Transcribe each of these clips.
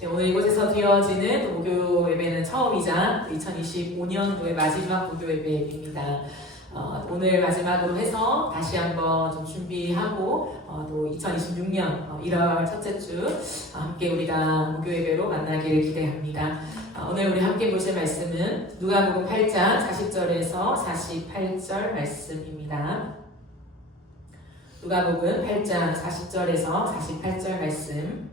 네, 오늘 이곳에서 드려지는 목요 예배는 처음이자 2025년도의 마지막 목요 예배입니다. 오늘 마지막으로 해서 다시 한번 좀 준비하고 또 2026년 1월 첫째 주 함께 우리가 목요 예배로 만나기를 기대합니다. 오늘 우리 함께 보실 말씀은 누가복음 8장 40절에서 48절 말씀입니다. 누가복음 8장 40절에서 48절 말씀.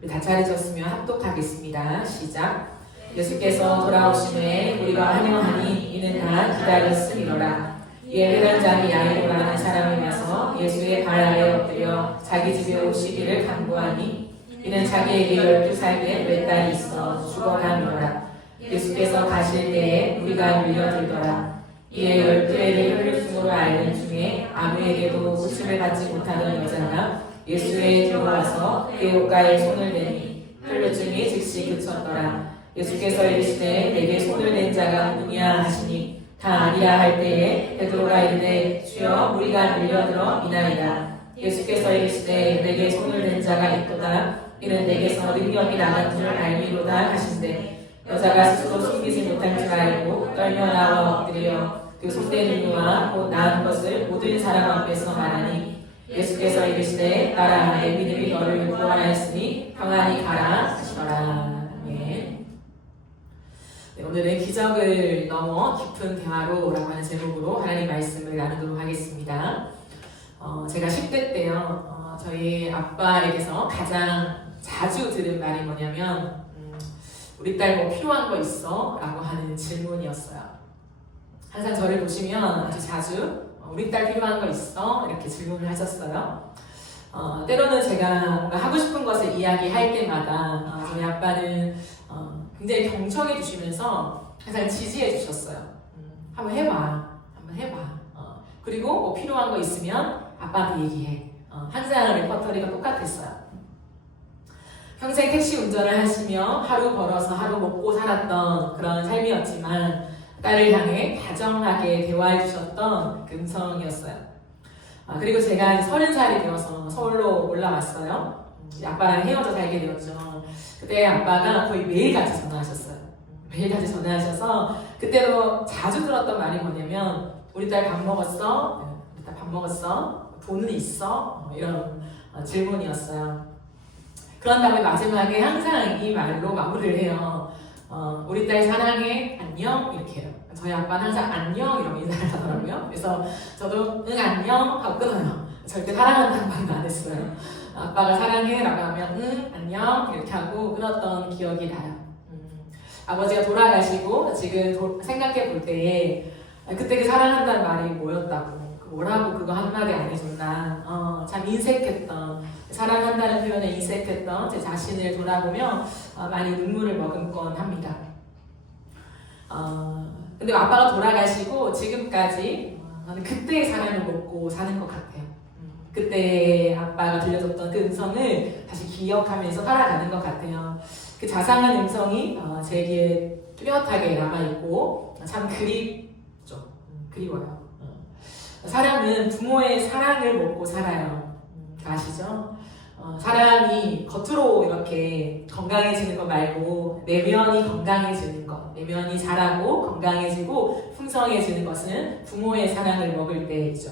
우리 다 차리셨으면 합독하겠습니다. 시작. 예수께서 돌아오심에 우리가 환영하니 이는 다 기다렸음이로라. 이에 회당장이 야이로라는 사람이 와서 예수의 발 아래 엎드려 자기 집에 오시기를 간구하니 이는 자기에게 12살 된 외딸이 있어 죽어가니라. 예수께서 가실 때에 우리가 밀려들더라. 이에 12회를 혈류증으로 앓는 중에 아무에게도 고침을 받지 못하던 여자가 예수의 뒤로 와서 그의 옷가에 손을 대니 혈류증이 즉시 그쳤더라. 예수께서 이르시되 내게 손을 댄 자가 누구냐 하시니 다 아니라 할 때에 베드로가 이르되 주여 우리가 밀려들어 이나이다. 예수께서 이르시되 내게 손을 댄 자가 있도다. 이는 내게서 능력이 나간 줄 알미로다 하신대. 여자가 스스로 숨기지 못할 줄 알고 떨며 나와 엎드려 그 손댄 이와 곧 나은 것을 모든 사람 앞에서 말하니 예수께서 이르시되 따라 내 믿음이 너를 구원하였으니 평안히 가라 하시더라. 아멘. 네, 오늘은 기적을 넘어 깊은 대화로라고 하는 제목으로 하나님 말씀을 나누도록 하겠습니다. 제가 10대 때요 저희 아빠에게서 가장 자주 들은 말이 뭐냐면 우리 딸 뭐 필요한 거 있어? 라고 하는 질문이었어요. 항상 저를 보시면 아주 자주 우리 딸 필요한 거 있어? 이렇게 질문을 하셨어요. 때로는 제가 뭔가 하고 싶은 것을 이야기할 때마다 저희 아빠는 굉장히 경청해 주시면서 항상 지지해 주셨어요. 한번 해봐. 한번 해봐. 그리고 뭐 필요한 거 있으면 아빠한테 얘기해. 항상 레퍼토리가 똑같았어요. 평생 택시 운전을 하시며 하루 벌어서 하루 먹고 살았던 그런 삶이었지만 딸을 향해 다정하게 대화해 주셨던 그 음성이었어요. 그리고 제가 30살이 되어서 서울로 올라왔어요. 아빠랑 헤어져 살게 되었죠. 그때 아빠가 거의 매일같이 전화하셨어요. 매일같이 전화하셔서 그때도 자주 들었던 말이 뭐냐면 우리 딸 밥 먹었어? 우리 딸 밥 먹었어? 돈은 있어? 이런 질문이었어요. 그런 다음에 마지막에 항상 이 말로 마무리를 해요. 우리 딸 사랑해, 안녕 이렇게 해요. 저희 아빠는 항상 안녕 이러고 인사를 하더라고요. 그래서 저도 응 안녕 하고 끊어요. 절대 사랑한다는 말은 안 했어요. 아빠가 사랑해 라고 하면 응 안녕 이렇게 하고 끊었던 기억이 나요. 아버지가 돌아가시고 지금 생각해 볼 때에 그때 그 사랑한다는 말이 뭐였다고 뭐라고 그거 한마디 안 해줬나 참 인색했던 사랑한다는 표현에 인색했던 제 자신을 돌아보며 많이 눈물을 머금곤 합니다. 근데 아빠가 돌아가시고 지금까지 저는 그때의 사랑을 먹고 사는 것 같아요. 그때 아빠가 들려줬던 그 음성을 다시 기억하면서 살아가는 것 같아요. 그 자상한 음성이 제게 뚜렷하게 남아있고 참 그립죠. 그리워요. 사람은 부모의 사랑을 먹고 살아요. 아시죠? 사람이 겉으로 이렇게 건강해지는 것 말고 내면이 건강해지는 것, 내면이 자라고 건강해지고 풍성해지는 것은 부모의 사랑을 먹을 때이죠.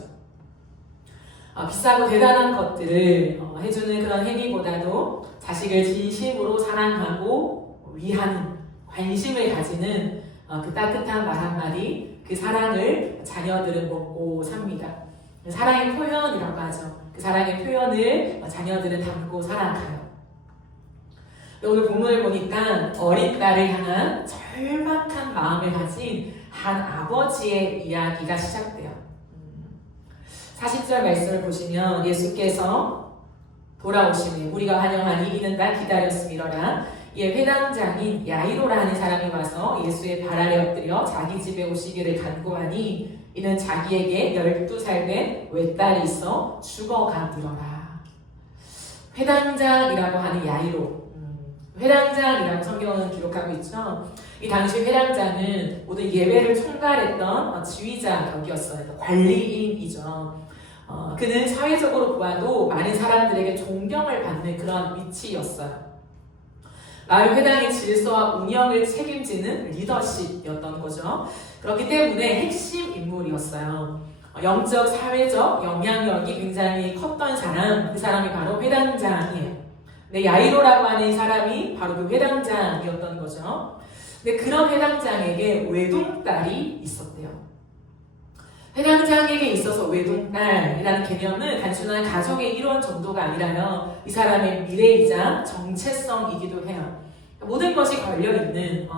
비싸고 대단한 것들을 해주는 그런 행위보다도 자식을 진심으로 사랑하고 위하는 관심을 가지는 그 따뜻한 말 한마디, 그 사랑을 자녀들은 먹고 삽니다. 사랑의 표현이라고 하죠. 그 사랑의 표현을 자녀들은 담고 살아가요. 오늘 본문을 보니까 어린 딸을 향한 절박한 마음을 가진 한 아버지의 이야기가 시작돼요. 40절 말씀을 보시면 예수께서 돌아오시니 우리가 환영하니 이는 다 기다렸음이로라. 이에 회당장인 야이로라는 사람이 와서 예수의 발 아래 엎드려 자기 집에 오시기를 간구하니 이는 자기에게 12살 된 외딸이 있어 죽어가니라. 회당장이라고 하는 야이로. 회당장이라고 성경은 기록하고 있죠. 이 당시 회당장은 모든 예배를 총괄했던 지휘자 격이었어요. 관리인이죠. 그는 사회적으로 보아도 많은 사람들에게 존경을 받는 그런 위치였어요. 마을 회당의 질서와 운영을 책임지는 리더십이었던 거죠. 그렇기 때문에 핵심 인물이었어요. 영적, 사회적 영향력이 굉장히 컸던 사람, 그 사람이 바로 회당장이에요. 네, 야이로라고 하는 이 사람이 바로 그 회당장이었던 거죠. 근데 그런 회당장에게 외동딸이 있었대요. 회당장에게 있어서 외동딸이라는 개념은 단순한 가족의 일원 정도가 아니라요. 이 사람의 미래이자 정체성이기도 해요. 모든 것이 걸려있는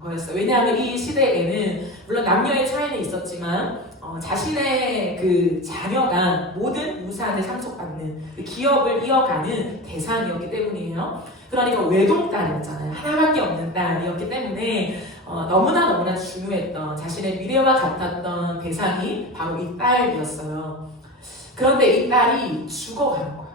거였어요. 왜냐하면 이 시대에는 물론 남녀의 차이는 있었지만 자신의 그 자녀가 모든 유산을 상속받는 그 기업을 이어가는 대상이었기 때문이에요. 그러니까 외동딸이었잖아요. 하나밖에 없는 딸이었기 때문에 너무나 중요했던 자신의 미래와 같았던 대상이 바로 이 딸이었어요. 그런데 이 딸이 죽어간 거예요.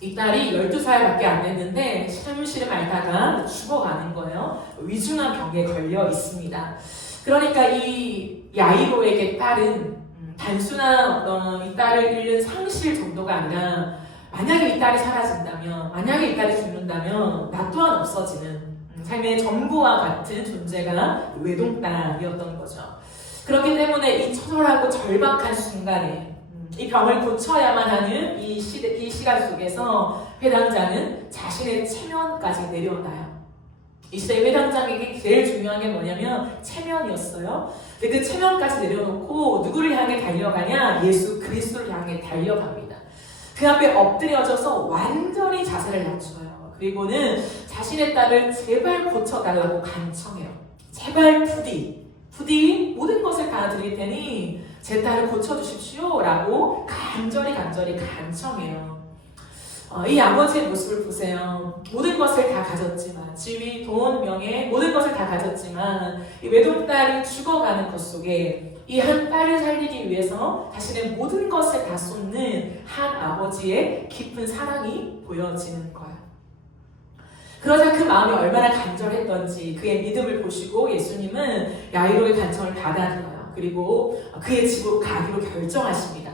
이 딸이 12살밖에 안 됐는데 시름시름 앓다가 죽어가는 거예요. 위중한 병에 걸려 있습니다. 그러니까 이 야이로에게 딸은 단순한 이 딸을 잃는 상실 정도가 아니라 만약에 이 딸이 사라진다면, 만약에 이 딸이 죽는다면 나 또한 없어지는 삶의 전부와 같은 존재가 외동딸이었던 거죠. 그렇기 때문에 이 처절하고 절박한 순간에 이 병을 고쳐야만 하는 이 시간 속에서 회당장은 자신의 체면까지 내려놔요. 이 시대의 회당장에게 제일 중요한 게 뭐냐면 체면이었어요. 근데 그 체면까지 내려놓고 누구를 향해 달려가냐? 예수 그리스도를 향해 달려갑니다. 그 앞에 엎드려져서 완전히 자세를 낮춰요. 그리고는 자신의 딸을 제발 고쳐달라고 간청해요. 제발 부디 모든 것을 다 드릴 테니 제 딸을 고쳐주십시오 라고 간절히 간청해요. 이 아버지의 모습을 보세요. 모든 것을 다 가졌지만 지위, 돈, 명예 모든 것을 다 가졌지만 이 외동딸이 죽어가는 것 속에 이 한 딸을 살리기 위해서 자신의 모든 것을 다 쏟는 한 아버지의 깊은 사랑이 보여지는 거예요. 그러자 그 마음이 얼마나 간절했던지 그의 믿음을 보시고 예수님은 야이로의 간청을 받아들여요. 그리고 그의 집으로 가기로 결정하십니다.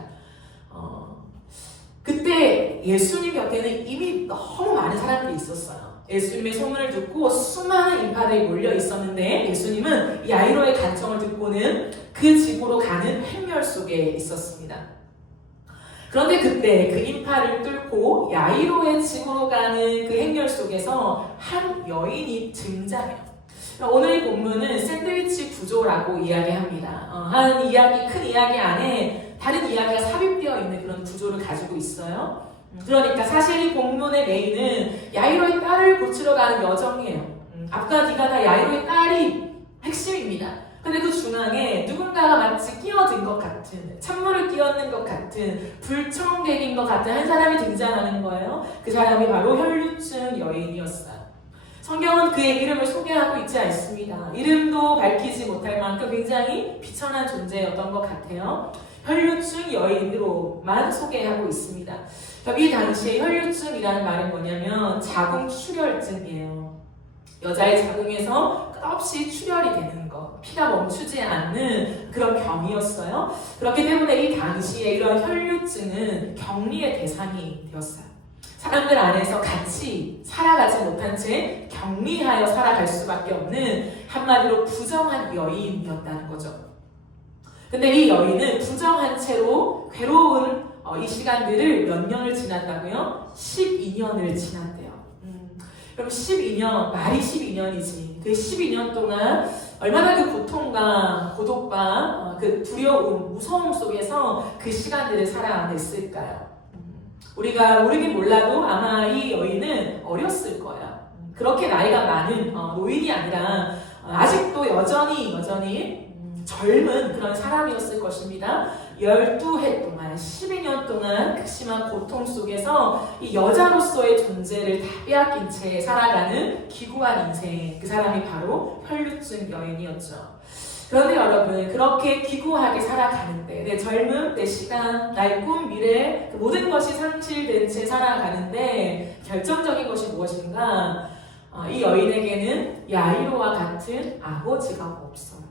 그때 예수님 곁에는 이미 너무 많은 사람들이 있었어요. 예수님의 소문을 듣고 수많은 인파들이 몰려 있었는데 예수님은 야이로의 간청을 듣고는 그 집으로 가는 행렬 속에 있었습니다. 그런데 그때 그 인파를 뚫고 야이로의 집으로 가는 그 행렬 속에서 한 여인이 등장해요. 오늘 이 본문은 샌드위치 구조라고 이야기합니다. 한 이야기, 큰 이야기 안에 다른 이야기가 삽입되어 있는 그런 구조를 가지고 있어요. 그러니까 사실 이 본문의 메인은 야이로의 딸을 고치러 가는 여정이에요. 앞과 뒤가 다 야이로의 딸이 핵심입니다. 근데 그 중앙에 누군가가 마치 끼어든 것 같은, 찬물을 끼얹는 것 같은, 불청객인 것 같은 한 사람이 등장하는 거예요. 그 사람이 바로 혈류증 여인이었어요. 성경은 그의 이름을 소개하고 있지 않습니다. 이름도 밝히지 못할 만큼 굉장히 비천한 존재였던 것 같아요. 혈류증 여인으로만 소개하고 있습니다. 이 당시에 혈류증이라는 말은 뭐냐면 자궁출혈증이에요. 여자의 자궁에서 끝없이 출혈이 되는 것, 피가 멈추지 않는 그런 병이었어요. 그렇기 때문에 이 당시에 이런 혈류증은 격리의 대상이 되었어요. 사람들 안에서 같이 살아가지 못한 채 격리하여 살아갈 수밖에 없는 한마디로 부정한 여인이었다는 거죠. 근데 이 여인은 부정한 채로 괴로운 이 시간들을 몇 년을 지났다고요? 12년을 지났대요. 그럼 12년, 말이 12년이지. 그 12년 동안 얼마나 그 고통과 고독과 그 두려움, 무서움 속에서 그 시간들을 살아냈을까요? 우리가 모르긴 몰라도 아마 이 여인은 어렸을 거예요. 그렇게 나이가 많은 노인이 아니라 아직도 여전히 젊은 그런 사람이었을 것입니다. 12해 동안, 12년 동안 극심한 고통 속에서 이 여자로서의 존재를 다 빼앗긴 채 살아가는 기구한 인생, 그 사람이 바로 혈류증 여인이었죠. 그런데 여러분, 그렇게 기구하게 살아가는데 내 젊음, 내 시간, 나의 꿈, 미래 그 모든 것이 상실된 채 살아가는데 결정적인 것이 무엇인가? 이 여인에게는 야이로와 같은 아버지가 없어요.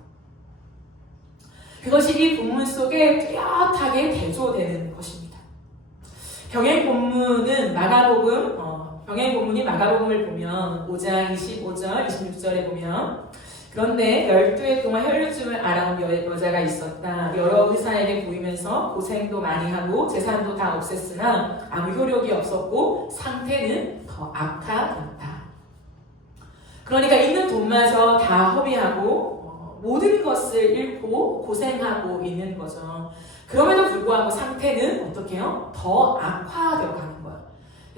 그것이 이 본문 속에 뚜렷하게 대조되는 것입니다. 병행 본문은 마가복음 병행 본문이 마가복음을 보면 5장 25절, 26절에 보면 그런데 12해 동안 혈류증을 앓아온 여자가 있었다. 여러 의사에게 보이면서 고생도 많이 하고 재산도 다 없앴으나 아무 효력이 없었고 상태는 더 악화됐다. 그러니까 있는 돈마저 다 허비하고 모든 것을 잃고 고생하고 있는 거죠. 그럼에도 불구하고 상태는 어떻게 해요? 더 악화되어 가는 거예요.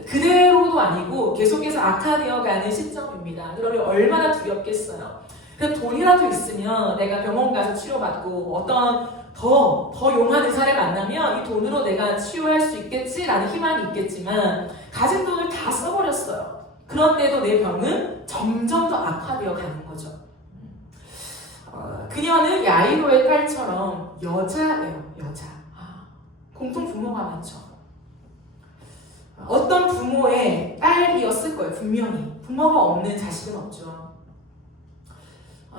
그대로도 아니고 계속해서 악화되어 가는 시점입니다. 그러니 얼마나 두렵겠어요. 그래서 돈이라도 있으면 내가 병원 가서 치료받고 어떤 더 용한 의사를 만나면 이 돈으로 내가 치유할 수 있겠지라는 희망이 있겠지만 가진 돈을 다 써버렸어요. 그런데도 내 병은 점점 더 악화되어 가는 거죠. 그녀는 야이로의 딸처럼 여자예요. 여자. 공통 부모가 많죠. 어떤 부모의 딸이었을 거예요. 분명히. 부모가 없는 자식은 없죠.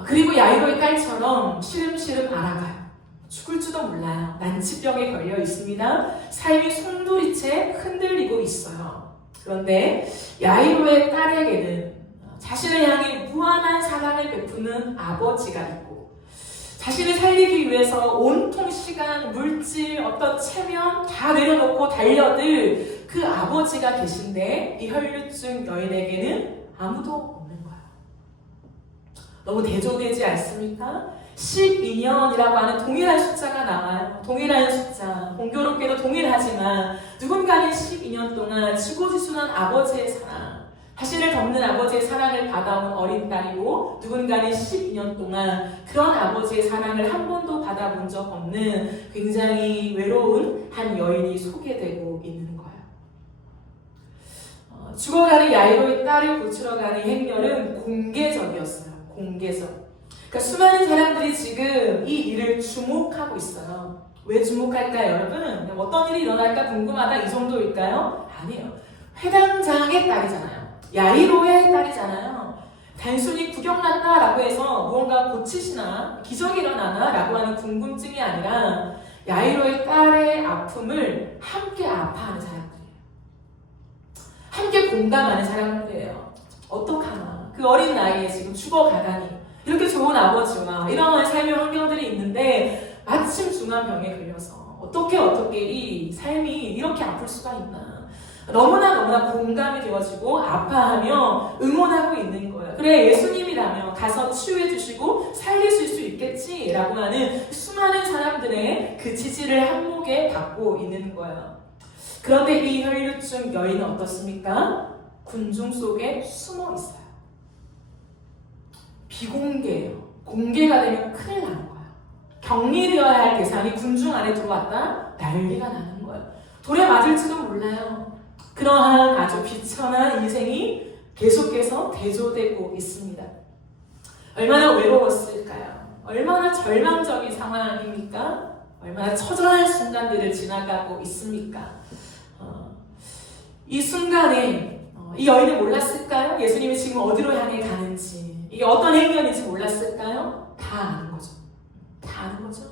그리고 야이로의 딸처럼 시름시름 알아가요. 죽을지도 몰라요. 난치병에 걸려 있습니다. 삶이 송두리째 흔들리고 있어요. 그런데 야이로의 딸에게는 자신을 향해 무한한 사랑을 베푸는 아버지가 있고 자신을 살리기 위해서 온통 시간, 물질, 어떤 체면 다 내려놓고 달려들 그 아버지가 계신데 이 혈류증 여인에게는 아무도 없는 거예요. 너무 대조되지 않습니까? 12년이라고 하는 동일한 숫자가 나와요. 동일한 숫자. 공교롭게도 동일하지만 누군가는 12년 동안 지고지순한 아버지의 사랑, 자신을 덮는 아버지의 사랑을 받아온 어린 딸이고 누군가는 12년 동안 그런 아버지의 사랑을 한 번도 받아본 적 없는 굉장히 외로운 한 여인이 소개되고 있는 거예요. 죽어가는 야이로의 딸을 고치러 가는 행렬은 공개적이었어요. 공개적. 그러니까 수많은 사람들이 지금 이 일을 주목하고 있어요. 왜 주목할까요, 여러분? 어떤 일이 일어날까 궁금하다 이 정도일까요? 아니에요. 회당장의 딸이잖아요. 야이로의 딸이잖아요. 단순히 구경났다라고 해서 무언가 고치시나 기적이 일어나나 라고 하는 궁금증이 아니라 야이로의 딸의 아픔을 함께 아파하는 사람들이에요. 함께 공감하는 사람들이에요. 어떡하나. 그 어린 나이에 지금 죽어가다니. 이렇게 좋은 아버지와 이런 삶의 환경들이 있는데 마침 중한 병에 걸려서 어떻게 이 삶이 이렇게 아플 수가 있나. 너무나 공감이 되어지고 아파하며 응원하고 있는 거예요. 그래 예수님이라면 가서 치유해 주시고 살리실 수 있겠지라고 하는 수많은 사람들의 그 지지를 한몫에 받고 있는 거예요. 그런데 이 혈류증 여인은 어떻습니까? 군중 속에 숨어 있어요. 비공개예요. 공개가 되면 큰일 나는 거예요. 격리되어야 할 대상이 군중 안에 들어왔다? 난리가 나는 거예요. 돌에 맞을지도 몰라요. 그러한 아주 비천한 인생이 계속해서 대조되고 있습니다. 얼마나 외로웠을까요? 얼마나 절망적인 상황입니까? 얼마나 처절한 순간들을 지나가고 있습니까? 이 순간에 이 여인은 몰랐을까요? 예수님이 지금 어디로 향해 가는지 이게 어떤 행렬인지 몰랐을까요? 다 아는 거죠. 다 아는 거죠.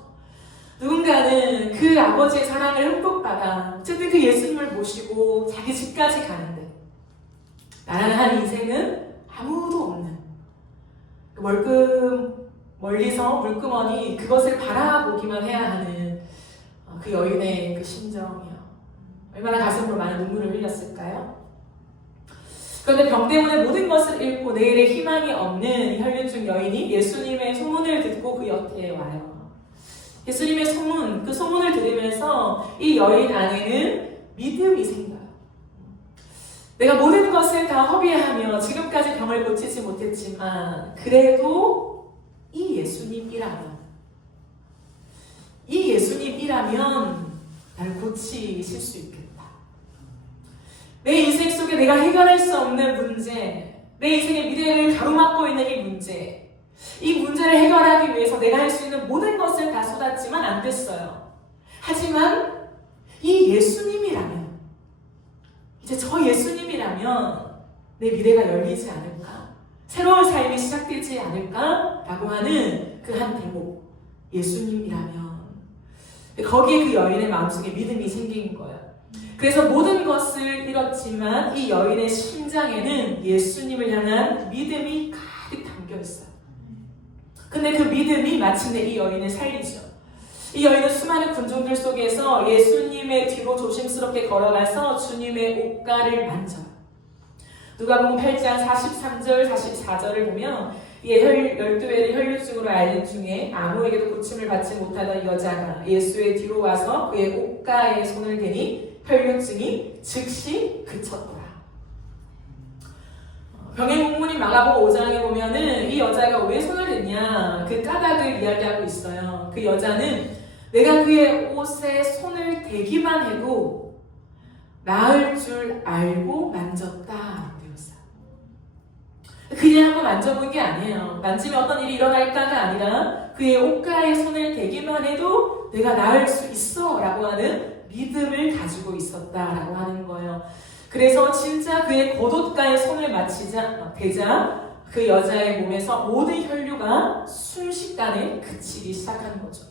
누군가는 그 아버지의 사랑을 흠뻑 받아 어쨌든 그 예수님을 모시고 자기 집까지 가는데 나라는 한 인생은 아무도 없는 멀리서 물끄머니 그것을 바라보기만 해야 하는 그 여인의 그 심정이요. 얼마나 가슴으로 많은 눈물을 흘렸을까요? 그런데 병 때문에 모든 것을 잃고 내일의 희망이 없는 혈류증 여인이 예수님의 소문을 듣고 그 곁에 와요. 예수님의 소문, 그 소문을 들으면서 이 여인 안에는 믿음이 생겨요. 내가 모든 것을 다 허비하며 지금까지 병을 고치지 못했지만 그래도 이 예수님이라면 나를 고치실 수 있겠다. 내 인생 속에 내가 해결할 수 없는 문제, 내 인생의 미래를 가로막고 있는 이 문제를 해결하기 위해서 내가 할 수 있는 모든 것을 다 쏟았지만 안 됐어요. 하지만 이 예수님이라면, 이제 저 예수님이라면 내 미래가 열리지 않을까? 새로운 삶이 시작되지 않을까? 라고 하는 그 한 대목, 예수님이라면. 거기에 그 여인의 마음속에 믿음이 생긴 거예요. 그래서 모든 것을 잃었지만 이 여인의 심장에는 예수님을 향한 믿음이 가득 담겨 있어요. 근데 그 믿음이 마침내 이 여인을 살리죠. 이 여인은 수많은 군중들 속에서 예수님의 뒤로 조심스럽게 걸어가서 주님의 옷가를 만져요. 누가복음 8장 43절, 44절을 보면 12회의 혈류증으로 앓는 중에 아무에게도 고침을 받지 못하던 여자가 예수의 뒤로 와서 그의 옷가에 손을 대니 혈류증이 즉시 그쳤더라. 병의 문문인 마가복음 5장에 보면은 이 여자가 왜 손을 댔냐 그 까닭을 이야기하고 있어요. 그 여자는 내가 그의 옷에 손을 대기만 해도 나을 줄 알고 만졌다. 그냥 한번 만져본 게 아니에요. 만지면 어떤 일이 일어날까가 아니라 그의 옷가에 손을 대기만 해도 내가 나을 수 있어 라고 하는 믿음을 가지고 있었다라고 하는 거예요. 그래서 진짜 그의 겉옷가에 손을 대자 그 여자의 몸에서 모든 혈류가 순식간에 그치기 시작하는 거죠.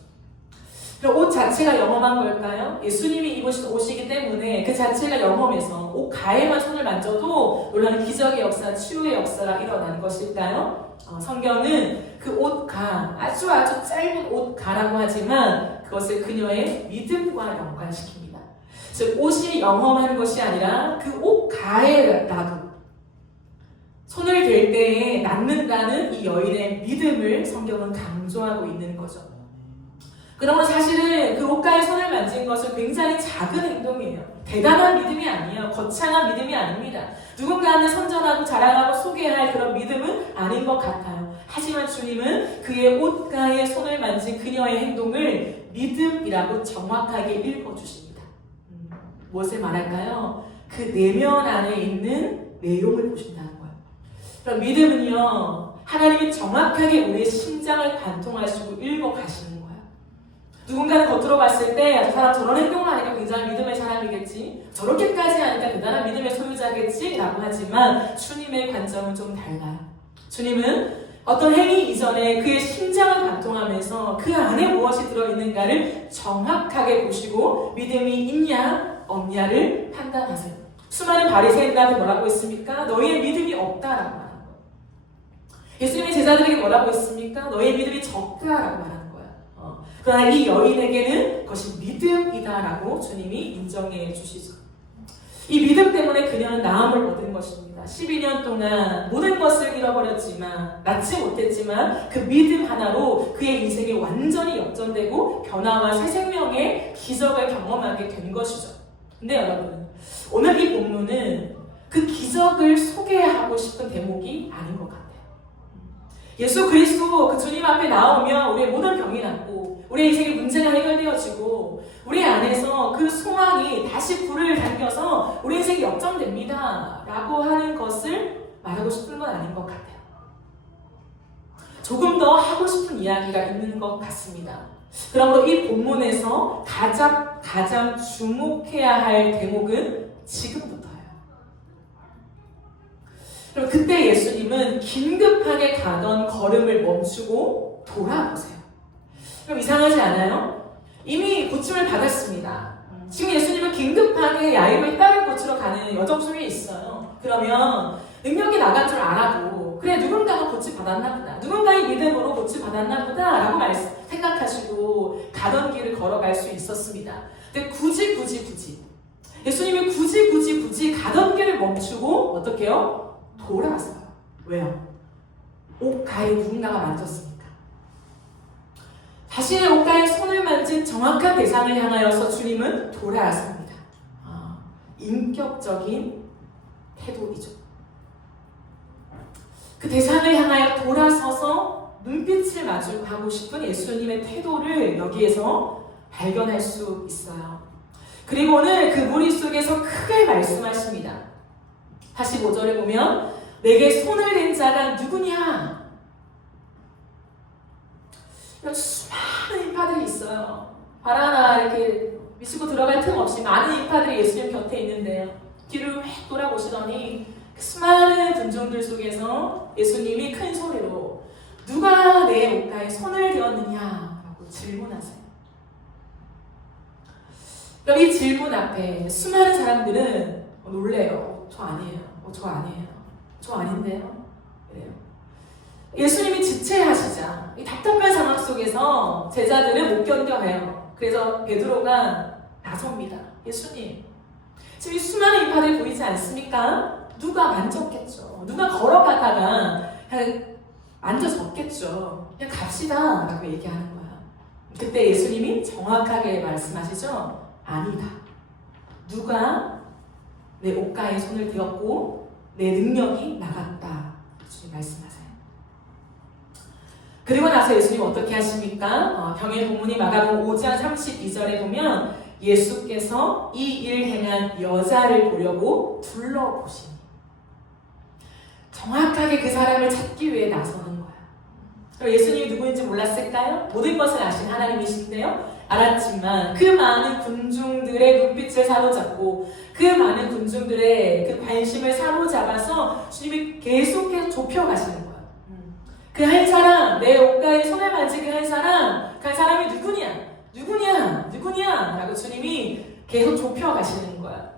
그럼 옷 자체가 영험한 걸까요? 예수님이 입으신 옷이기 때문에 그 자체가 영험해서 옷 가에만 손을 만져도 놀라는 기적의 역사, 치유의 역사가 일어나는 것일까요? 성경은 그 옷가, 아주 짧은 옷가라고 하지만 그것을 그녀의 믿음과 연관시킵니다. 즉 옷이 영험한 것이 아니라 그 옷가에라도 손을 댈 때에 낫는다는 이 여인의 믿음을 성경은 강조하고 있는 거죠. 그러므로 사실은 그 옷가에 손을 만진 것은 굉장히 작은 행동이에요. 대단한 믿음이 아니에요. 거창한 믿음이 아닙니다. 누군가는 선전하고 자랑하고 소개할 그런 믿음은 아닌 것 같아요. 하지만 주님은 그의 옷가에 손을 만진 그녀의 행동을 믿음이라고 정확하게 읽어주십니다. 무엇을 말할까요? 그 내면 안에 있는 내용을 보신다는 거예요. 그럼 믿음은요, 하나님이 정확하게 우리의 심장을 관통하시고 읽어가시는 거예요. 누군가는 겉으로 봤을 때 저 사람 저런 행동을 하니까 굉장히 믿음의 사람이겠지, 저렇게까지 하니까 대단한 믿음의 소유자겠지 라고 하지만 주님의 관점은 좀 달라요. 주님은 어떤 행위 이전에 그의 심장을 관통하면서 그 안에 무엇이 들어있는가를 정확하게 보시고 믿음이 있냐 없냐를 판단하세요. 수많은 바리새인들한테 뭐라고 했습니까? 너희의 믿음이 없다라고 말하는 거예요. 예수님의 제자들에게 뭐라고 했습니까? 너희의 믿음이 적다라고 말하는 거예요. 그러나 이 여인에게는 그것이 믿음이다라고 주님이 인정해 주시죠. 이 믿음 때문에 그녀는 나음을 얻은 것입니다. 12년 동안 모든 것을 잃어버렸지만, 낳지 못했지만 그 믿음 하나로 그의 인생이 완전히 역전되고 변화와 새 생명의 기적을 경험하게 된 것이죠. 근데 여러분, 오늘 이 본문은 그 기적을 소개하고 싶은 대목이 아닌 것 같아요. 예수 그리스도 그 주님 앞에 나오면 우리의 모든 병이 낫고 우리의 인생의 문제가 해결되어지고 우리 안에서 그 소망이 다시 불을 당겨서 우리 인생이 역전됩니다 라고 하는 것을 말하고 싶은 건 아닌 것 같아요. 조금 더 하고 싶은 이야기가 있는 것 같습니다. 그러므로 이 본문에서 가장 주목해야 할 대목은 지금부터예요. 그럼 그때 예수님은 긴급하게 가던 걸음을 멈추고 돌아보세요. 그럼 이상하지 않아요? 이미 고침을 받았습니다. 지금 예수님은 긴급하게 야이로의 딸을 고치러 가는 여정 중에 있어요. 그러면 능력이 나간 줄 알아도 그래 누군가가 고침 받았나 보다, 누군가의 믿음으로 고침 받았나 보다 라고 생각하시고 가던 길을 걸어갈 수 있었습니다. 근데 굳이 예수님이 굳이 가던 길을 멈추고 어떻게 해요? 돌아서요. 왜요? 옷가에 누군가가 만졌으니까. 자신의 옷가에 손을 만진 정확한 대상을 향하여서 주님은 돌아섭니다. 인격적인 태도이죠. 그 대상을 향하여 돌아서서 눈빛을 마주하고 싶은 예수님의 태도를 여기에서 발견할 수 있어요. 그리고 오늘 그 무리 속에서 크게 말씀하십니다. 45절에 보면 내게 손을 댄 자가 누구냐? 수많은 인파들이 있어요. 발 하나 이렇게 미치고 들어갈 틈 없이 많은 인파들이 예수님 곁에 있는데요. 뒤를 휙 돌아보시더니 그 수많은 군중들 속에서 예수님이 큰 소리로 누가 내 옷가에 손을 대었느냐? 라고 질문하세요. 그럼 이 질문 앞에 수많은 사람들은 놀래요. 저 아니에요. 저 아니에요. 저 아닌데요. 그래요. 예수님이 지체하시자 이 답답한 상황 속에서 제자들은 못 견뎌해요. 그래서 베드로가 나섭니다. 예수님, 지금 이 수많은 인파들이 보이지 않습니까? 누가 만졌겠죠. 누가 걸어가다가 그냥 만져졌겠죠. 그냥 갑시다 라고 얘기하는 거야. 그때 예수님이 정확하게 말씀하시죠. 아니다. 누가 내 옷가에 손을 대었고 내 능력이 나갔다. 예수님 말씀하세요. 그리고 나서 예수님 어떻게 하십니까? 병의 본문이 마가복음 5장 32절에 보면 예수께서 이 일 행한 여자를 보려고 둘러보시니 정확하게 그 사람을 찾기 위해 나서는 거야. 예수님이 누구인지 몰랐을까요? 모든 것을 아신 하나님이신데요. 알았지만 그 많은 군중들의 눈빛을 사로잡고 그 많은 군중들의 그 관심을 사로잡아서 주님이 계속해서 좁혀가시는 거야. 그 한 사람, 내 옷가에 손을 만진 그 한 사람, 그 한 사람이 누구냐? 누구냐? 라고 주님이 계속 좁혀가시는 거야.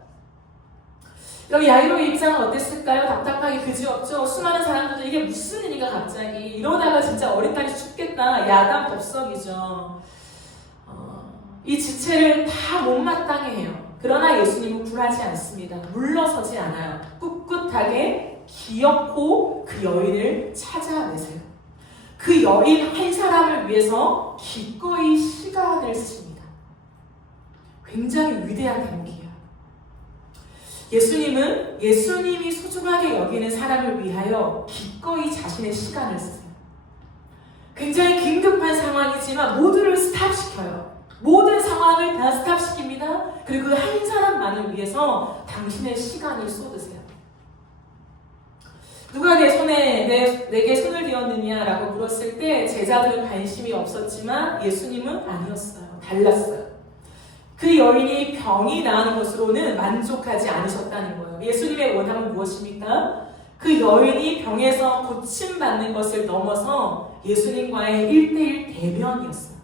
그럼 야이로의 입장은 어땠을까요? 답답하게 그지없죠? 수많은 사람들도 이게 무슨 일인가 갑자기. 이러다가 진짜 어린 딸이 죽겠다. 야단 법석이죠. 이 지체를 다 못마땅해 해요. 그러나 예수님은 굴하지 않습니다. 물러서지 않아요. 꿋꿋하게 기어코 그 여인을 찾아내세요. 그 여인 한 사람을 위해서 기꺼이 시간을 쓰십니다. 굉장히 위대한 대목이에요. 예수님이 소중하게 여기는 사람을 위하여 기꺼이 자신의 시간을 쓰세요. 굉장히 긴급한 상황이지만 모두를 스탑시켜요. 모든 상황을 다 스탑시킵니다. 그리고 그 한 사람만을 위해서 당신의 시간을 쏟으세요. 누가 내게 손을 대었느냐라고 물었을 때 제자들은 관심이 없었지만 예수님은 아니었어요. 달랐어요. 그 여인이 병이 나은 것으로는 만족하지 않으셨다는 거예요. 예수님의 원함은 무엇입니까? 그 여인이 병에서 고침받는 것을 넘어서 예수님과의 1:1 대면이었어요.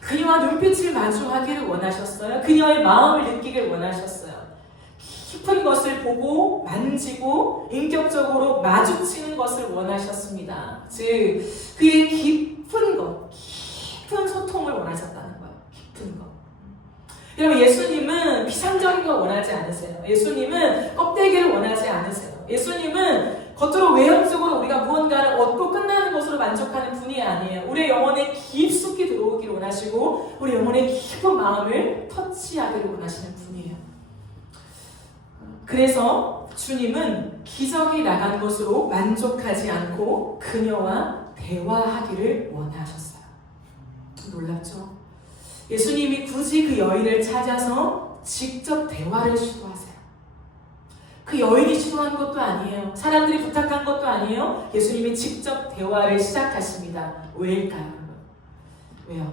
그녀와 눈빛을 마주하기를 원하셨어요. 그녀의 마음을 느끼길 원하셨어요. 깊은 것을 보고 만지고 인격적으로 마주치는 것을 원하셨습니다. 즉 그의 깊은 소통을 원하셨다는 거예요. 깊은 것. 여러분, 예수님은 피상적인 걸 원하지 않으세요. 예수님은 껍데기를 원하지 않으세요. 예수님은 겉으로 외형적으로 우리가 무언가를 얻고 끝나는 것으로 만족하는 분이 아니에요. 우리의 영혼에 깊숙이 들어오기를 원하시고 우리 영혼의 깊은 마음을 터치하기를 원하시는 분이에요. 그래서 주님은 기적이 나간 것으로 만족하지 않고 그녀와 대화하기를 원하셨어요. 놀랍죠? 예수님이 굳이 그 여인을 찾아서 직접 대화를 시도하세요. 그 여인이 시도한 것도 아니에요. 사람들이 부탁한 것도 아니에요. 예수님이 직접 대화를 시작하십니다. 왜일까요? 왜요?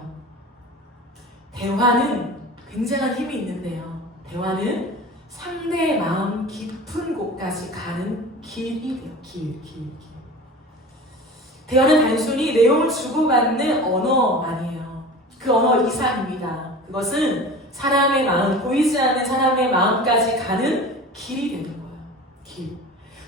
대화는 굉장한 힘이 있는데요. 대화는 상대의 마음 깊은 곳까지 가는 길이 돼요. 길. 대화는 단순히 내용을 주고받는 언어 아니에요. 그 언어 이상입니다. 그것은 사람의 마음, 보이지 않는 사람의 마음까지 가는 길이 되는 거예요. 길.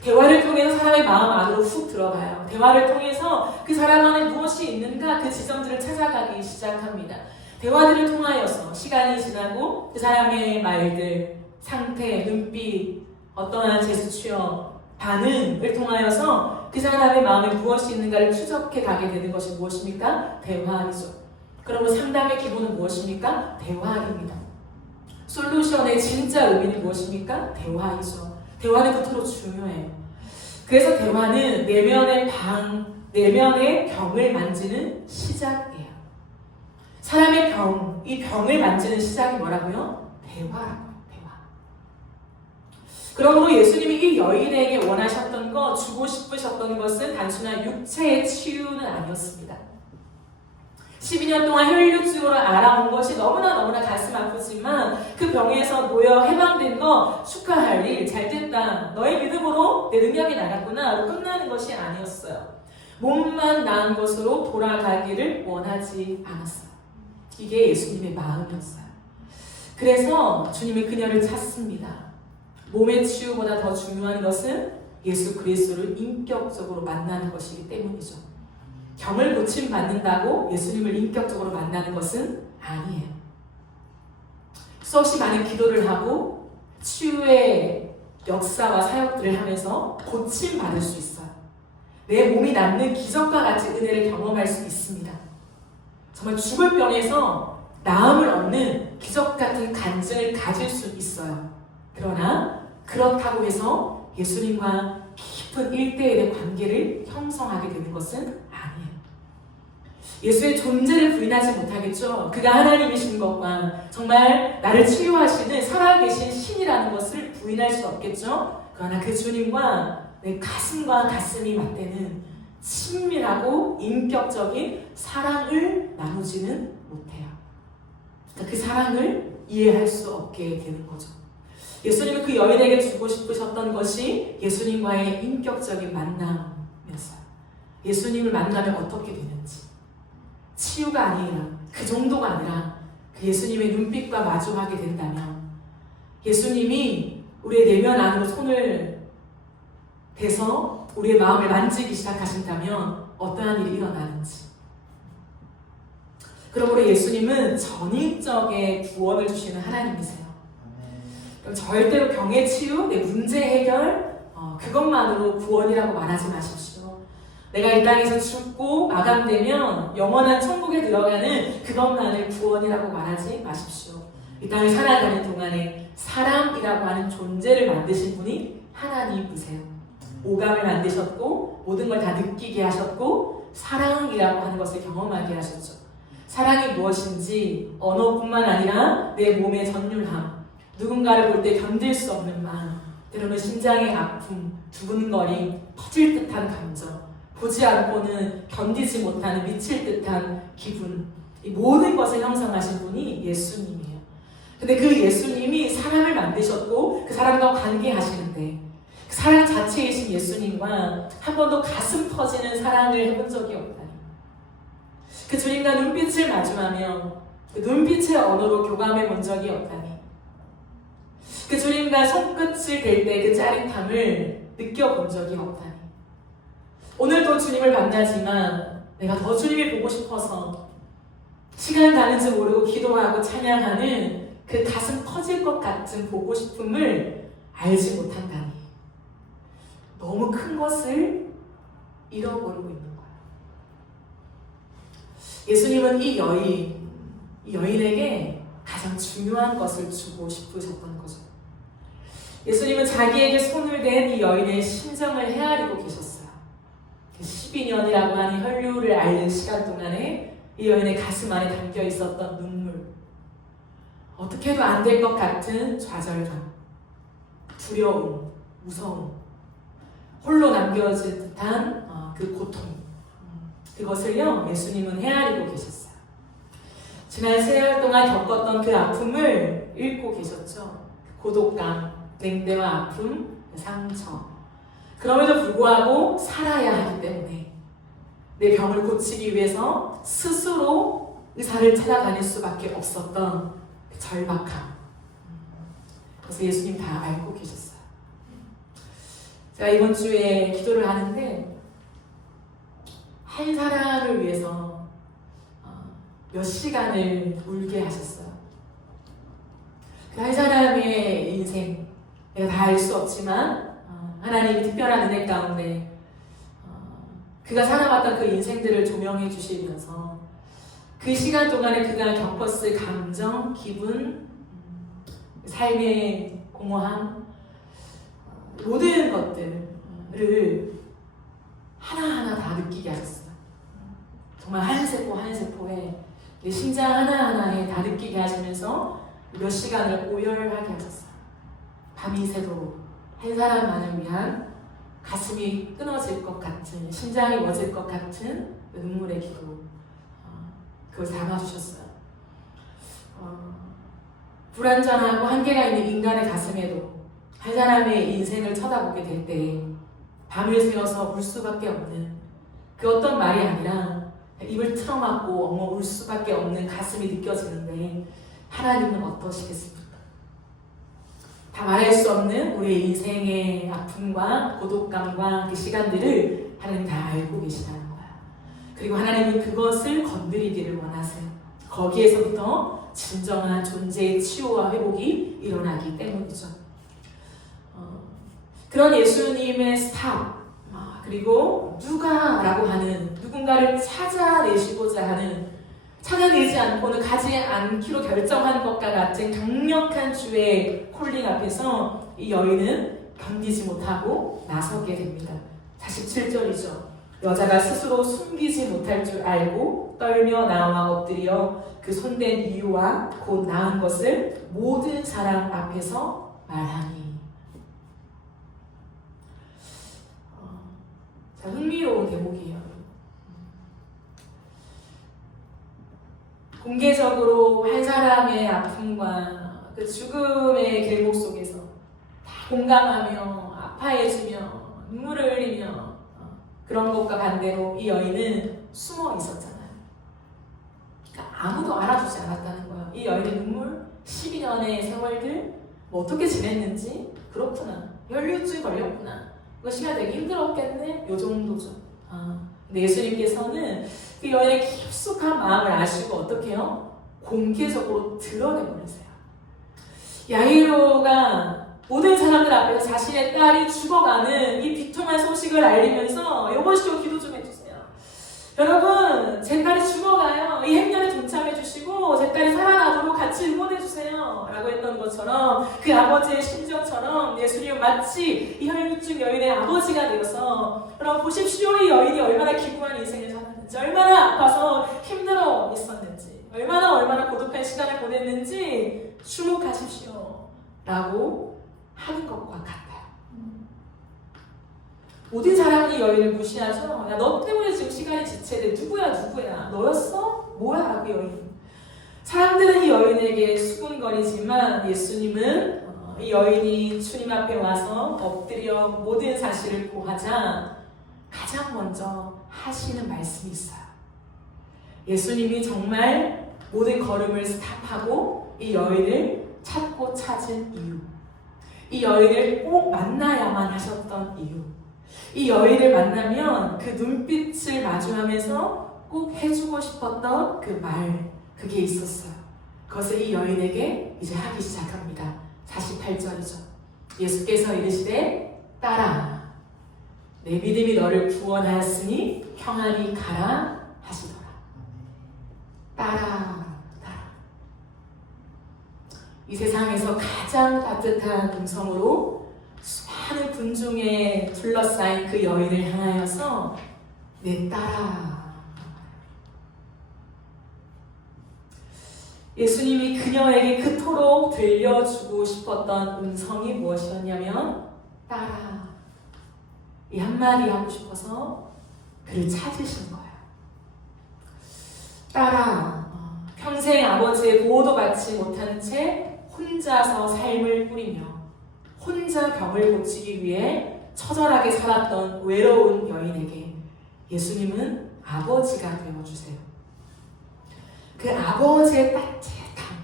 대화를 통해서 사람의 마음 안으로 훅 들어가요. 대화를 통해서 그 사람 안에 무엇이 있는가 그 지점들을 찾아가기 시작합니다. 대화들을 통하여서 시간이 지나고 그 사람의 말들, 상태, 눈빛, 어떠한 제스처, 반응을 통하여서 그 사람의 마음에 무엇이 있는가를 추적해 가게 되는 것이 무엇입니까? 대화이죠. 그러면 상담의 기본은 무엇입니까? 대화입니다. 솔루션의 진짜 의미는 무엇입니까? 대화이죠. 대화는 그토록 중요해요. 그래서 대화는 내면의 병을 만지는 시작이에요. 사람의 이 병을 만지는 시작이 뭐라고요? 대화라고요. 그러므로 예수님이 이 여인에게 원하셨던 것, 주고 싶으셨던 것은 단순한 육체의 치유는 아니었습니다. 12년 동안 혈류증으로 알아온 것이 너무나 가슴 아프지만 그 병에서 놓여 해방된 거 축하할 일, 잘됐다. 너의 믿음으로 내 능력이 나갔구나. 끝나는 것이 아니었어요. 몸만 나은 것으로 돌아가기를 원하지 않았어요. 이게 예수님의 마음이었어요. 그래서 주님이 그녀를 찾습니다. 몸의 치유보다 더 중요한 것은 예수 그리스도를 인격적으로 만나는 것이기 때문이죠. 병을 고침 받는다고 예수님을 인격적으로 만나는 것은 아니에요. 수없이 많은 기도를 하고 치유의 역사와 사역들을 하면서 고침 받을 수 있어요. 내 몸이 낫는 기적과 같이 은혜를 경험할 수 있습니다. 정말 죽을 병에서 나음을 얻는 기적 같은 간증을 가질 수 있어요. 그러나 그렇다고 해서 예수님과 깊은 1대1의 관계를 형성하게 되는 것은 아니에요. 예수의 존재를 부인하지 못하겠죠. 그가 하나님이신 것과 정말 나를 치유하시는 살아계신 신이라는 것을 부인할 수 없겠죠. 그러나 그 주님과 내 가슴과 가슴이 맞대는 친밀하고 인격적인 사랑을 나누지는 못해요. 그 사랑을 이해할 수 없게 되는 거죠. 예수님은 그 여인에게 주고 싶으셨던 것이 예수님과의 인격적인 만남이었어요. 예수님을 만나면 어떻게 되는지. 치유가 아니라 그 정도가 아니라 그 예수님의 눈빛과 마주하게 된다면 예수님이 우리의 내면 안으로 손을 대서 우리의 마음을 만지기 시작하신다면 어떠한 일이 일어나는지. 그러므로 예수님은 전인적의 구원을 주시는 하나님이세요. 절대로 병의 치유, 내 문제 해결 그것만으로 구원이라고 말하지 마십시오. 내가 이 땅에서 죽고 마감되면 영원한 천국에 들어가는 그것만을 구원이라고 말하지 마십시오. 이 땅을 살아가는 동안에 사람이라고 하는 존재를 만드신 분이 하나님이세요. 오감을 만드셨고 모든 걸 다 느끼게 하셨고 사랑이라고 하는 것을 경험하게 하셨죠. 사랑이 무엇인지 언어뿐만 아니라 내 몸의 전율함, 누군가를 볼 때 견딜 수 없는 마음, 때로는 심장의 아픔, 두근거림, 터질 듯한 감정, 보지 않고는 견디지 못하는 미칠 듯한 기분, 이 모든 것을 형성하신 분이 예수님이에요. 근데 그 예수님이 사람을 만드셨고 그 사람과 관계하시는데 그 사랑 자체이신 예수님과 한 번도 가슴 터지는 사랑을 해본 적이 없다니. 그 주님과 눈빛을 마주하며 그 눈빛의 언어로 교감해 본 적이 없다니. 그 주님과 손끝을 댈 때 그 짜릿함을 느껴본 적이 없다니. 오늘도 주님을 만나지만 내가 더 주님을 보고 싶어서 시간 가는지 모르고 기도하고 찬양하는 그 가슴 터질 것 같은 보고 싶음을 알지 못한다니. 너무 큰 것을 잃어버리고 있는 거예요. 예수님은 이 여인에게 가장 중요한 것을 주고 싶으셨던 거죠. 예수님은 자기에게 손을 댄 이 여인의 심정을 헤아리고 계셨어요. 12년이라고 하는 혈류를 앓는 시간 동안에 이 여인의 가슴 안에 담겨 있었던 눈물, 어떻게 해도 안 될 것 같은 좌절감, 두려움, 무서움, 홀로 남겨질 듯한 그 고통, 그것을요 예수님은 헤아리고 계셨어요. 지난 세월 동안 겪었던 그 아픔을 읽고 계셨죠. 고독감, 냉대와 아픔, 상처. 그럼에도 불구하고 살아야 하기 때문에 내 병을 고치기 위해서 스스로 의사를 찾아다닐 수밖에 없었던 그 절박함. 그래서 예수님 다 알고 계셨어요. 제가 이번 주에 기도를 하는데 한 사람을 위해서 몇 시간을 울게 하셨어요. 그 한 사람의 인생, 내가 다 알 수 없지만 하나님이 특별한 은혜 가운데 그가 살아왔던 그 인생들을 조명해 주시면서 그 시간 동안에 그가 겪었을 감정, 기분, 삶의 공허함, 모든 것들을 하나하나 다 느끼게 하셨어요. 정말 한 세포 한 세포에 심장 하나하나에 다 느끼게 하시면서 몇 시간을 오열하게 하셨어요. 밤이 새도록 한 사람만을 위한 가슴이 끊어질 것 같은, 심장이 멎을 것 같은 눈물의 기도, 그걸 담아주셨어요. 불완전하고 한계가 있는 인간의 가슴에도 한 사람의 인생을 쳐다보게 될 때 밤을 새워서 울 수밖에 없는, 그 어떤 말이 아니라 입을 틀어막고 엉엉 울 수밖에 없는 가슴이 느껴지는데 하나님은 어떠시겠습니까? 다 말할 수 없는 우리의 인생의 아픔과 고독감과 그 시간들을 하나님 다 알고 계시다는 거야. 그리고 하나님은 그것을 건드리기를 원하세요. 거기에서부터 진정한 존재의 치유와 회복이 일어나기 때문이죠. 그런 예수님의 스탑, 그리고 누가라고 하는 누군가를 찾아내시고자 하는, 찾아내지 않고는 가지 않기로 결정한 것과 같은 강력한 주의 콜링 앞에서 이 여인은 견디지 못하고 나서게 됩니다. 47절이죠. 여자가 스스로 숨기지 못할 줄 알고 떨며 나와 엎드려 그 손댄 이유와 곧 나은 것을 모든 사람 앞에서 말하니. 자, 흥미로운 대목이에요. 공개적으로 한 사람의 아픔과 그 죽음의 길목 속에서 다 공감하며 아파해주며 눈물을 흘리며 그런 것과 반대로 이 여인은 숨어 있었잖아요. 그러니까 아무도 알아주지 않았다는 거예요. 이 여인의 눈물, 12년의 세월들, 뭐 어떻게 지냈는지, 그렇구나, 혈류증 걸렸구나, 이거 시간 되게 힘들었겠네, 요 정도죠. 근데 예수님께서는 그 여인의 깊숙한 마음을 아시고 어떻게 해요? 공개적으로 드러내버리세요. 야이로가 모든 사람들 앞에서 자신의 딸이 죽어가는 이 비통한 소식을 알리면서 여보시오, 기도 좀 해주세요. 여러분, 제 딸이 죽어가요. 이 행렬에 동참해주시고 제 딸이 살아나도록 같이 응원해주세요 라고 했던 것처럼, 그 아버지의 심정처럼 예수님은 마치 이 혈류증 여인의 아버지가 되어서, 여러분 보십시오, 이 여인이 얼마나 기구한 인생을 살았는지, 얼마나 아파서 힘들어 있었는지, 얼마나 고독한 시간을 보냈는지 주목하십시오 라고 하는 것과 같아요. 모든 사람이 이 여인을 무시하죠. 야, 너 때문에 지금 시간이 지체돼. 누구야? 너였어? 뭐야 그 여인. 사람들은 이 여인에게 수군거리지만 예수님은 이 여인이 주님 앞에 와서 엎드려 모든 사실을 고하자 가장 먼저 하시는 말씀이 있어요. 예수님이 정말 모든 걸음을 스탑하고 이 여인을 찾고 찾은 이유, 이 여인을 꼭 만나야만 하셨던 이유, 이 여인을 만나면 그 눈빛을 마주하면서 꼭 해주고 싶었던 그 말, 그게 있었어요. 그것을 이 여인에게 이제 하기 시작합니다. 48절이죠. 예수께서 이르시되 딸아, 내 믿음이 너를 구원하였으니 평안히 가라 하시더라. 딸아. 이 세상에서 가장 따뜻한 음성으로 수많은 군중에 둘러싸인 그 여인을 향하여서 내 딸아. 예수님이 그녀에게 그토록 들려주고 싶었던 음성이 무엇이었냐면 딸아. 이 한마디 하고 싶어서 그를 찾으신 거예요. 딸아, 평생 아버지의 보호도 받지 못한 채 혼자서 삶을 꾸리며 혼자 병을 고치기 위해 처절하게 살았던 외로운 여인에게 예수님은 아버지가 되어주세요. 그 아버지의 따뜻함,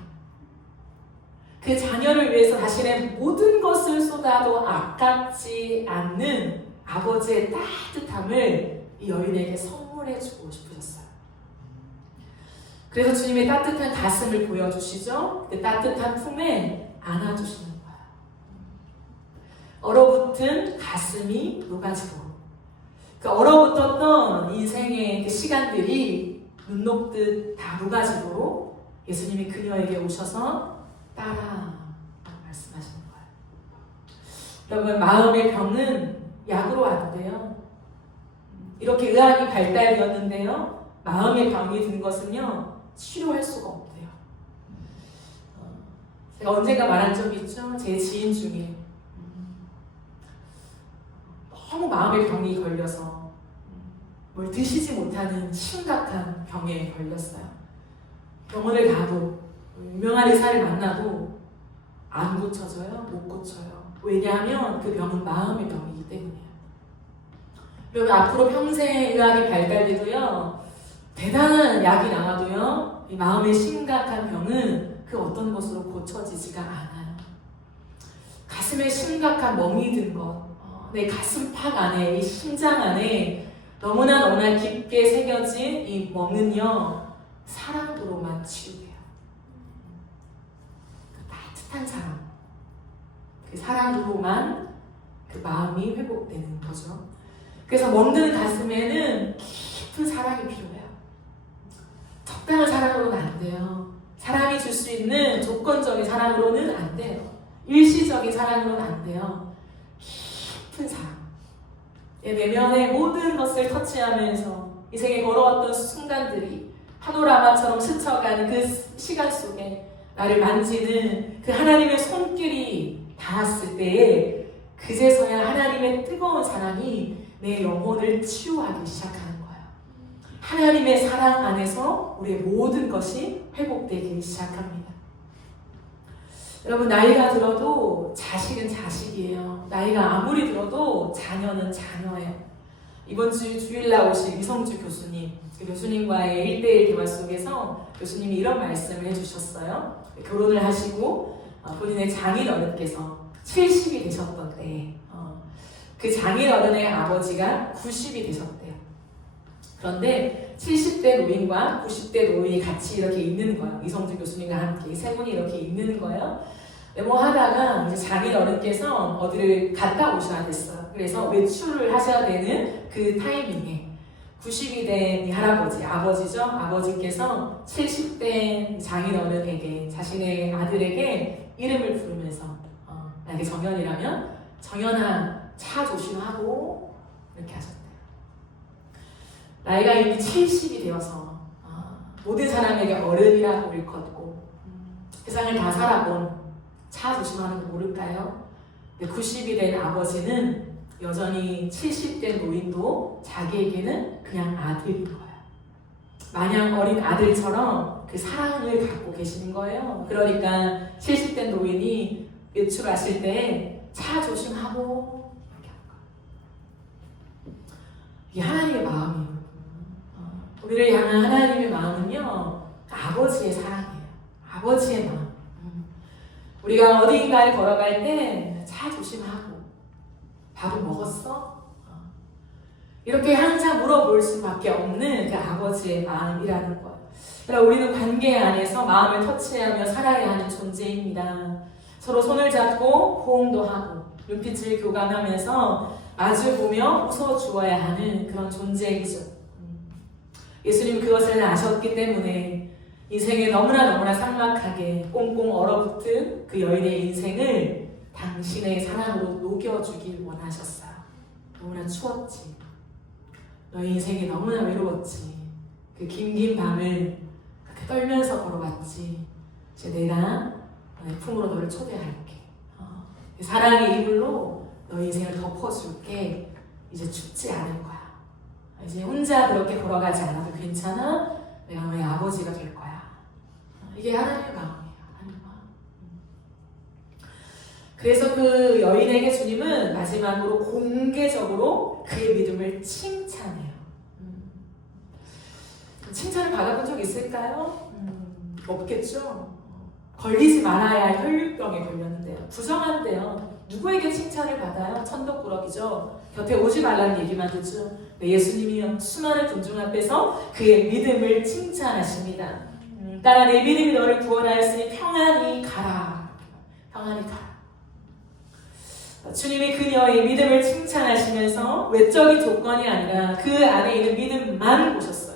그 자녀를 위해서 자신의 모든 것을 쏟아도 아깝지 않는 아버지의 따뜻함을 이 여인에게 선물해주고 싶으셨어요. 그래서 주님의 따뜻한 가슴을 보여주시죠. 그 따뜻한 품에 안아주시는 거예요. 얼어붙은 가슴이 녹아지고, 그 얼어붙었던 인생의 그 시간들이 눈 녹듯 다 녹아지도록 예수님이 그녀에게 오셔서 딸아 라고 말씀하시는 거예요. 여러분, 마음의 병은 약으로 안 돼요. 이렇게 의학이 발달되었는데요, 마음의 병이 든 것은요 치료할 수가 없대요. 제가 언젠가 말한 적이 있죠. 제 지인 중에 너무 마음의 병이 걸려서 뭘 드시지 못하는 심각한 병에 걸렸어요. 병원을 가도 유명한 의사를 만나도 안 고쳐져요. 못 고쳐요. 왜냐하면 그 병은 마음의 병이기 때문이에요. 그리고 앞으로 평생 의학이 발달돼도요, 대단한 약이 나와도요, 이 마음의 심각한 병은 그 어떤 것으로 고쳐지지가 않아요. 가슴에 심각한 멍이 든 것, 내 가슴팍 안에, 이 심장 안에 너무나 깊게 새겨진 이 멍은요, 사랑으로만 치유돼요. 따뜻한 사랑, 그 사랑으로만 그 마음이 회복되는 거죠. 그래서 멍든 가슴에는 깊은 사랑이 필요해요. 적당한 사랑으로는 안 돼요. 사람이 줄 수 있는 조건적인 사랑으로는 안 돼요. 일시적인 사랑으로는 안 돼요. 깊은 사랑. 내면의 모든 것을 터치하면서 인생에 걸어왔던 순간들이 파노라마처럼 스쳐가는 그 시간 속에 나를 만지는 그 하나님의 손길이 닿았을 때에 그제서야 하나님의 뜨거운 사랑이 내 영혼을 치유하기 시작하는 거예요. 하나님의 사랑 안에서 우리의 모든 것이 회복되기 시작합니다. 여러분, 나이가 들어도 자식은 자식이에요. 나이가 아무리 들어도 자녀는 자녀예요. 이번 주 주일날 오신 이성주 교수님, 그 교수님과의 1대1 대화 속에서 교수님이 이런 말씀을 해주셨어요. 결혼을 하시고 본인의 장인어른께서 70이 되셨던 때에 그 장인어른의 아버지가 90이 되셨대요. 그런데 70대 노인과 90대 노인이 같이 이렇게 있는 거예요. 이성주 교수님과 함께 세 분이 이렇게 있는 거예요. 뭐 하다가 이제 장인어른께서 어디를 갔다 오셔야 됐어요. 그래서 외출을 하셔야 되는 그 타이밍에 90이 된 이 할아버지, 아버지죠? 아버지께서 70대 장인어른에게, 자신의 아들에게 이름을 부르면서 만약에 정연이라면 정연아, 차 조심하고 이렇게 하셨대요. 나이가 이미 70이 되어서 모든 사람에게 어른이라고 일컫고 세상을 다 살아본 차 조심하는 거 모를까요? 90이 된 아버지는 여전히 70대 노인도 자기에게는 그냥 아들인 거예요. 마냥 어린 아들처럼 그 사랑을 갖고 계시는 거예요. 그러니까 70대 노인이 외출하실 때 차 조심하고 이렇게 하는 거예요. 이게 하나님의 마음이에요. 우리를 향한 하나님의 마음은요, 아버지의 사랑이에요. 아버지의 마음. 우리가 어디인가에 걸어갈 때 차 조심하고, 밥은 먹었어? 이렇게 항상 물어볼 수밖에 없는 그 아버지의 마음이라는 거예요. 그러니까 우리는 관계 안에서 마음을 터치하며 살아야 하는 존재입니다. 서로 손을 잡고 호응도 하고 눈빛을 교감하면서 마주보며 웃어주어야 하는 그런 존재이죠. 예수님은 그것을 아셨기 때문에 인생에 너무나 삭막하게 꽁꽁 얼어붙은 그 여인의 인생을 당신의 사랑으로 녹여주길 원하셨어요. 너무나 추웠지. 너의 인생이 너무나 외로웠지. 그 긴 밤을 그렇게 떨면서 걸어왔지. 이제 내가 너의 품으로 너를 초대할게. 사랑의 이불로 너의 인생을 덮어줄게. 이제 춥지 않을 거야. 이제 혼자 그렇게 걸어가지 않아도 괜찮아. 내가 너의 아버지가 될 거야. 이게 하나님의 마음이에요. 하나님의 마음. 그래서 그 여인에게 주님은 마지막으로 공개적으로 그의 믿음을 칭찬해요. 칭찬을 받아본 적 있을까요? 없겠죠. 걸리지 말아야 할 혈류병에 걸렸는데요. 부정한데요. 누구에게 칭찬을 받아요? 천덕꾸러기죠. 곁에 오지 말라는 얘기만 듣죠. 네, 예수님이요, 수많은 군중 앞에서 그의 믿음을 칭찬하십니다. 따라 내 믿음이 너를 구원하였으니 평안히 가라. 평안히 가라. 주님이 그녀의 믿음을 칭찬하시면서 외적인 조건이 아니라 그 안에 있는 믿음만 보셨어요.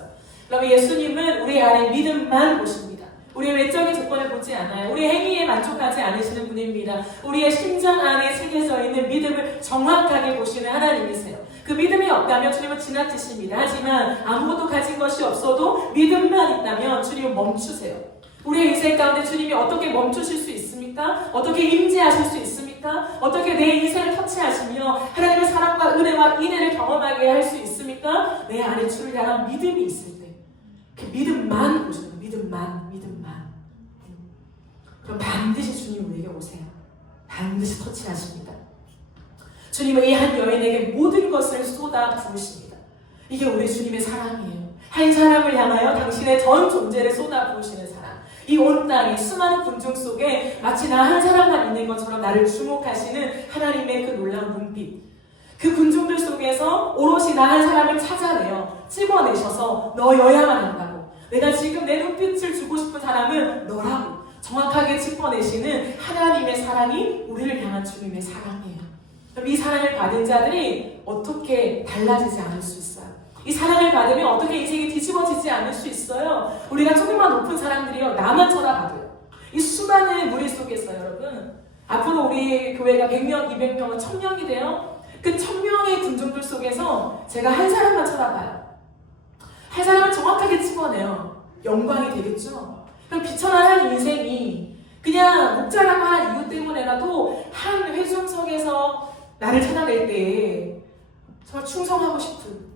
그러면 예수님은 우리 안에 믿음만 보십니다. 우리의 외적인 조건을 보지 않아요. 우리의 행위에 만족하지 않으시는 분입니다. 우리의 심장 안에 새겨져 있는 믿음을 정확하게 보시는 하나님이세요. 그 믿음이 없다면 주님은 지나치십니다. 하지만 아무것도 가진 것이 없어도 믿음만 있다면 주님은 멈추세요. 우리의 인생 가운데 주님이 어떻게 멈추실 수 있습니까? 어떻게 임재하실 수 있습니까? 어떻게 내 인생을 터치하시며 하나님의 사랑과 은혜와 인애를 경험하게 할 수 있습니까? 내 안에 주를 향한 믿음이 있을 때 그 믿음만 보셔요. 믿음만. 그럼 반드시 주님 우리에게 오세요. 반드시 터치하십니다. 주님은 이 한 여인에게 모든 것을 쏟아 부으십니다. 이게 우리 주님의 사랑이에요. 한 사람을 향하여 당신의 전 존재를 쏟아 부으시는 사랑. 이 온 땅에 수많은 군중 속에 마치 나 한 사람만 있는 것처럼 나를 주목하시는 하나님의 그 놀라운 눈빛. 그 군중들 속에서 오롯이 나 한 사람을 찾아내어 찝어내셔서 너여야만 한다고. 내가 지금 내 눈빛을 주고 싶은 사람은 너라고 정확하게 짚어내시는 하나님의 사랑이 우리를 향한 주님의 사랑이에요. 그럼 이 사랑을 받은 자들이 어떻게 달라지지 않을 수 있어요? 이 사랑을 받으면 어떻게 인생이 뒤집어지지 않을 수 있어요? 우리가 조금만 높은 사람들이요, 나만 쳐다봐도요. 이 수많은 무리 속에서 여러분, 앞으로 우리 교회가 100명, 200명, 1000명이 돼요. 그 1000명의 군중들 속에서 제가 한 사람만 쳐다봐요. 한 사람을 정확하게 찝어내요. 영광이 되겠죠? 그럼 비천한 한 인생이 그냥 목자라고 한 이유 때문에라도 한 회중석에서 나를 찾아낼 때에 정말 충성하고 싶은,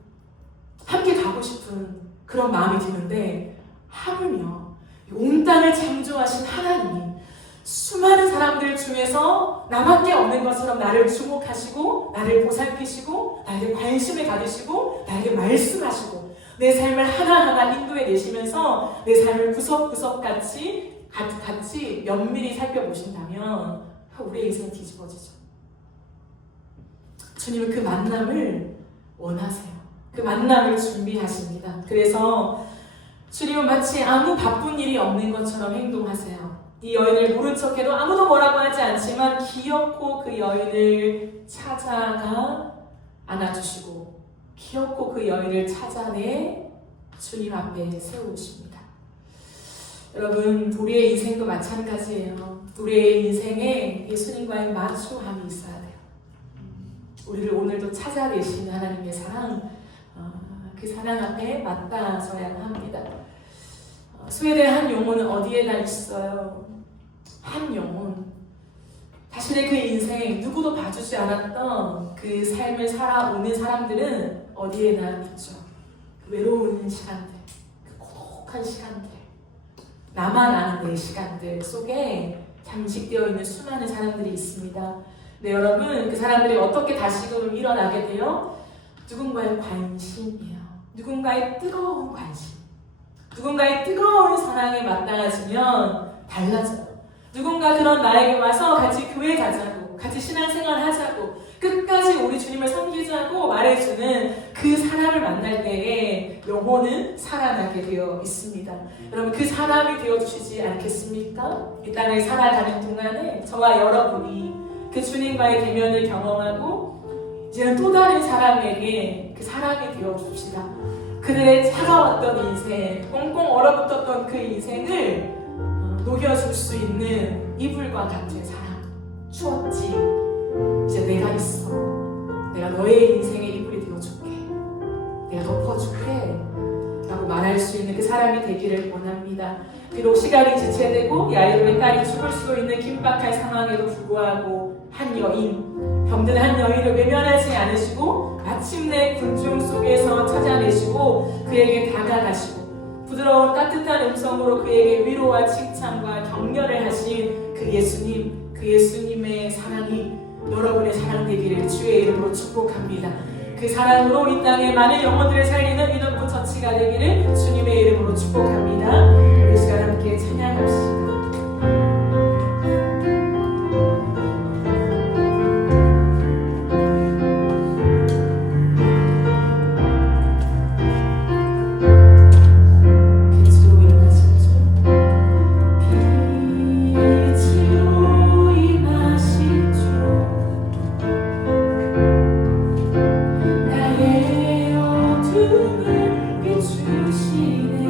함께 가고 싶은 그런 마음이 드는데, 하물며 온 땅을 창조하신 하나님이 수많은 사람들 중에서 나밖에 없는 것처럼 나를 주목하시고 나를 보살피시고 나에게 관심을 가지시고 나에게 말씀하시고 내 삶을 하나하나 인도해 내시면서 내 삶을 구석구석 같이 면밀히 살펴보신다면 우리의 인생이 뒤집어지죠. 주님은 그 만남을 원하세요. 그 만남을 준비하십니다. 그래서 주님은 마치 아무 바쁜 일이 없는 것처럼 행동하세요. 이 여인을 모른 척해도 아무도 뭐라고 하지 않지만 기어코 그 여인을 찾아가 안아주시고 기어코 그 여인을 찾아내 주님 앞에 세우십니다. 여러분, 우리의 인생도 마찬가지예요. 우리의 인생에 예수님과의 마주함이 있어야 돼요. 우리를 오늘도 찾아내시는 하나님의 사랑, 그 사랑 앞에 맞닿아서야 합니다. 스웨덴의 한 영혼은 어디에나 있어요. 한 영혼, 자신의 그 인생, 누구도 봐주지 않았던 그 삶을 살아오는 사람들은 어디에나 있죠. 그 외로운 시간들, 그 고독한 시간들, 나만 아는 내 시간들 속에 잠식되어 있는 수많은 사람들이 있습니다. 네, 여러분, 그 사람들이 어떻게 다시금 일어나게 돼요? 누군가의 관심이에요. 누군가의 뜨거운 관심, 누군가의 뜨거운 사랑에 마땅해지면 달라져요. 누군가 그런 나에게 와서 같이 교회 가자고, 같이 신앙생활 하자고, 끝까지 우리 주님을 섬기자고 말해주는 그 사람을 만날 때에 영혼은 살아나게 되어 있습니다. 여러분, 그 사람이 되어주시지 않겠습니까? 이 땅을 살아가는 동안에 저와 여러분이 그 주님과의 대면을 경험하고 이제는 또 다른 사람에게 그 사람이 되어줍시다. 그들의 차가웠던 인생, 꽁꽁 얼어붙었던 그 인생을 녹여줄 수 있는 이불과 같은 사랑. 추웠지? 이제 내가 있어. 내가 너의 인생의 이불이 되어줄게. 내가 덮어줄게. 라고 말할 수 있는 그 사람이 되기를 원합니다. 비록 시간이 지체되고 야이로의 딸이 죽을 수도 있는 긴박한 상황에도 불구하고 한 여인, 병든 한 여인을 외면하지 않으시고 마침내 군중 속에서 찾아내시고 그에게 다가가시고 부드러운 따뜻한 음성으로 그에게 위로와 칭찬과 격려를 하신 그 예수님, 그 예수님의 사랑이 여러분의 사랑 되기를 주의 이름으로 축복합니다. 그 사랑으로 이 땅에 많은 영혼들을 살리는 이동부 처치가 되기를 주님의 이름으로 축복합니다. 우리 시간 함께 찬양합시다. 주시네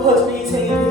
도와주는 인생이